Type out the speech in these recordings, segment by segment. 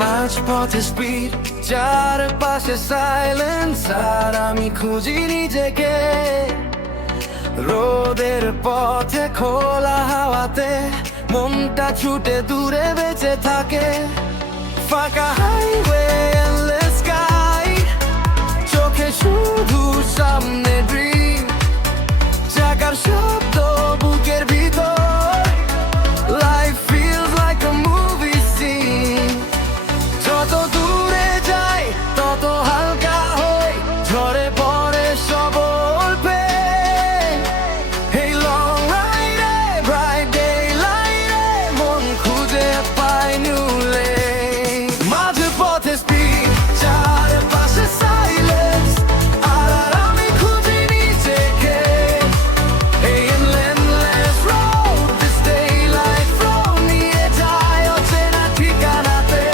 মাঝপথে স্পিড, চারপাশে সাইলেন্স, আর আমি খুঁজি নিজেকে। রোদের পথে খোলা হাওয়াতে মনটা ছুটে দূরে বেঁচে থাকে। ফাঁকা হাইওয়ে, এন্ডলেস স্কাই, চোখে শুধু সামনে ড্রিম। চাকার শব্দ বুকের ভিতর, life feels like a movie scene. যত দূরে যাই তত হালকা হই, ঝরে পড়ে সব অল্পে। এই লং রাইডে, ব্রাইট ডে লাইটে মন খুঁজে পায় নিউ লেন। মাঝে পথে স্পিড, চারপাশে সাইলেন্স, আর আমি খুঁজি নিজেকে। এই endless road, this daylight flow নিয়ে যায় অচেনা ঠিকানাতে।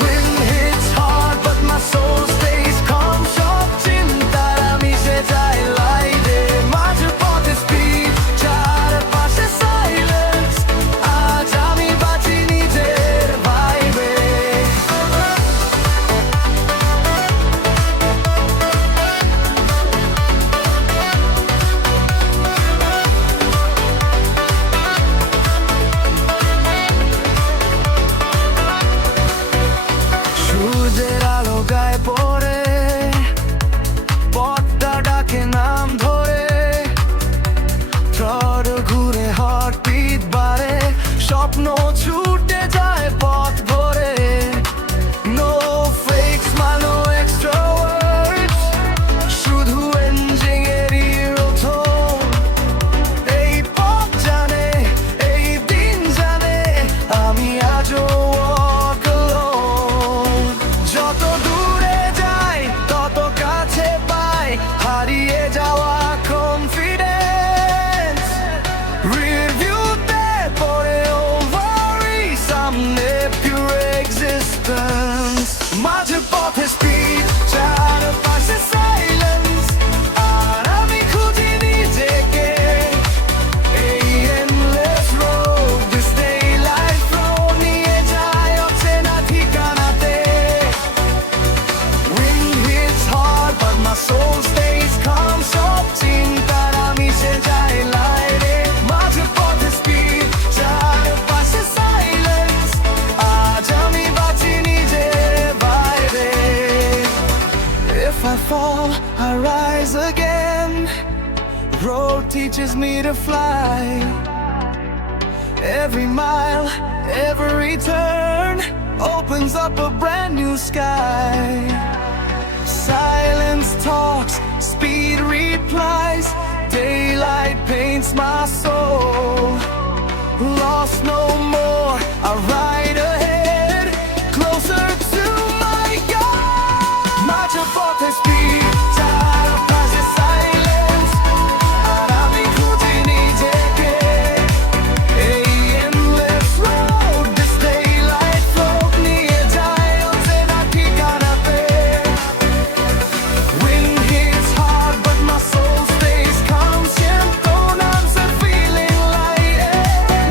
Wind hits hard but my soul stays calm, সব চিন্তার আমি সে যাই লাইটে। মাঝে পথে স্পিড, চারপাশে সাইলেন্স, আজ আমি বাঁচি নিজের ভাইবে। সূর্যের আলো গায়ে পড়ে, পথটা ডাকে নাম ধরে। থ্রড ঘুরে, হার্টবিট বাড়ে, স্বপ্ন ছুটে যায় পথ ভরে। No fake smile, no extra words, শুধু এন্জিনেরই রোথন। এই পথ জানে, এই দিন জানে, আমি আজও walk alone। যত দূরে যাই তত কাছে পাই হারিয়ে যাওয়া কনফিডেন্স। রিভিউতে পড়ে ওভারি, সামনে পিওর এক্সিস্টেন্স। মাঝে পথে স্পিড, চারপাশে সাইলেন্স, আর আমি খুঁজি নিজেকে। এই endless road, this daylight flow নিয়ে যায় অচেনা ঠিকানাতে। Wind hits hard but my soul stays calm, সব চিন্তার আমি সে যাই লাইটে। মাঝে পথে স্পিড, চারপাশে সাইলেন্স, আজ আমি বাঁচি নিজের বাইরে। If I fall, I rise again. Road teaches me to fly. Every mile, every turn opens up a brand new sky. Silence talks, speed replies, daylight paints my soul. Lost no more, I ride ahead, closer to my goal. Macho forte speed, চারপাশে silence, আর আমি খুঁজি নিজেকে। এই endless road, this daylight flow নিয়ে যায় অচেনা ঠিকানাতে। Wind hits hard but my soul stays calm, siento un answer feeling light.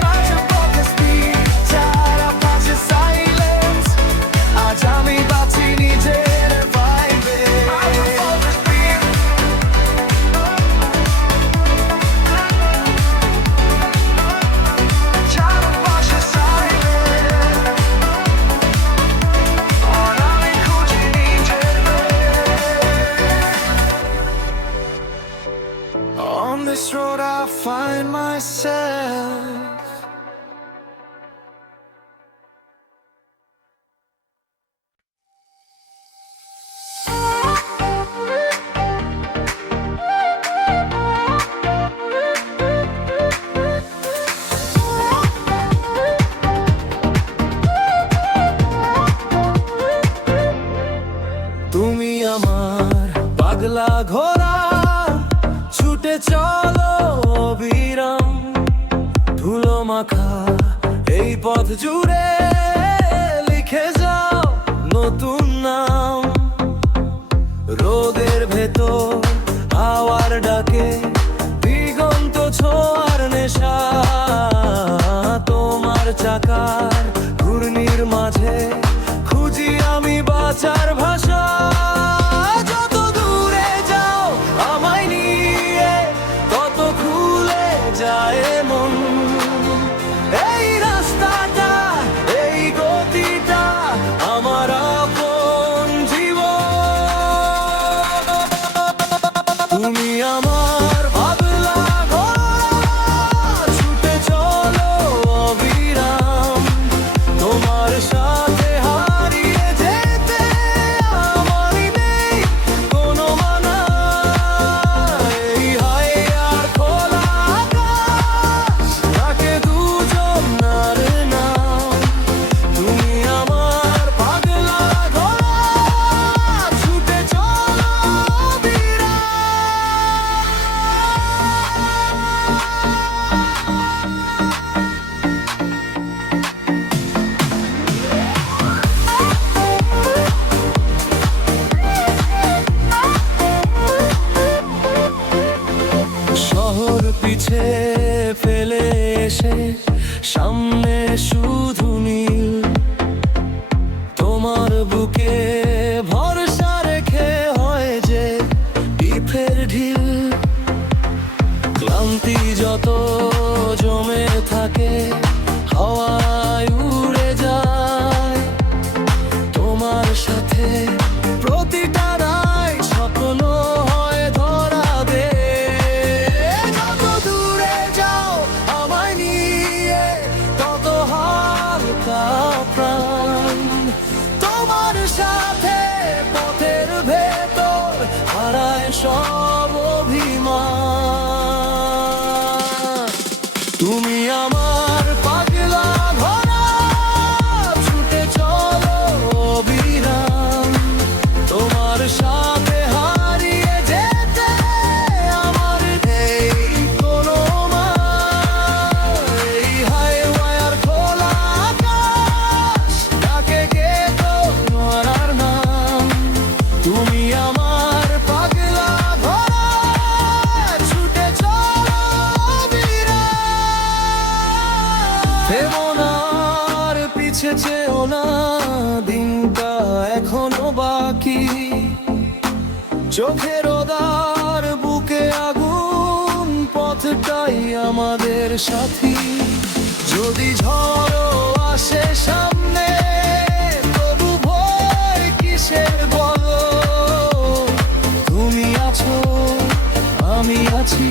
Macho forte speed, চারপাশে silence, আজ আমি বাঁচি নিজের ভাইবে। Macho forte speed, চারপাশে silence, আর আমি খুঁজি নিজের। On this road I find myself. তুমি আমার পাগলা ঘোড়া, ছুটে চলো অবিরাম। ধুলো মাখা এই পথ জুড়ে লিখে যাও নতুন নাম। রোদের ভেতর হাওয়ার ডাকে, দিগন্ত ছোঁয়ার নেশা। তোমার চাকার ঘূর্ণির সাথে হারিয়ে যেতে আমারই নেই কোনো মানা। এই হাই আর খোলা আকাশ, থাকে দুজন আর নাম। তুমি আমার পাগলা ঘোড়া, ছুটে চলো অবিরাম। শহর পিছে ফেলে এসে সামনে শুধু নীল, তোমার বুকে ভরসা রেখে হয় যে দ্বীপের ঢিল। ক্লান্তি যত জমে থাকে হাওয়ায় উড়ে যায়, তোমার সাথে প্রতিটা রাত স্বপ্ন হয় ধরা দে। যত দূরে যাও আমায় নিয়ে তত হালকা প্রাণ, তোমার সাথে পথের ভেতর হারায় সব অভিমান। তুমি আমার পাগলা ঘোড়া, ছুটে চলো অবিরাম। তোমার সাথে হারিয়ে যেতে আমার নেই কোনো মান। এই হাইওয়ে আর খোলা আকাশ, তাকে গে তোমার নাম। তুমি আমার পাগলা ঘোড়া, ছুটে চলো অবিরাম। থেমো না আর পিছে চেও না, দিনটা এখনো বাকি। চোখের ওদার বুকে আগুন, পথটাই আমাদের সাথী। যদি ঝড়ও আসে সামনে, তবু ভয় কিসের বলো। তুমি আছো আমি আছি,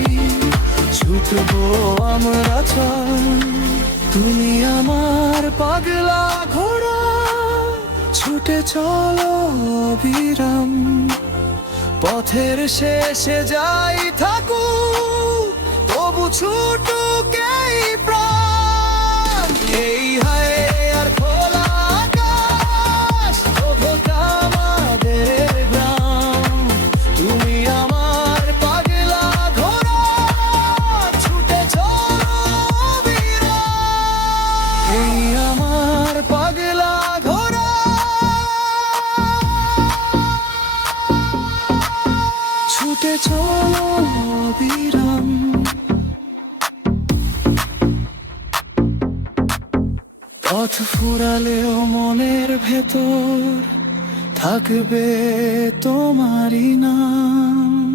ছুটবো আমরা চাই। তুমি আমার পাগলা ঘোড়া, ছুটে চলো অবিরাম। পথের শেষে যাই থাকুক, তবু ছুটুক এই প্রাণ। এই হায় আর খোলা আকাশ, তবুটা আমাদের গ্রাম। তুমি আমার পাগলা ঘোড়া, ছুটে চলো অবিরাম। এই আমার পাগলা ঘোড়া, ছুটে চলো অবিরাম। পথ ফুরালেও মনের ভেতর থাকবে তোমারই নাম।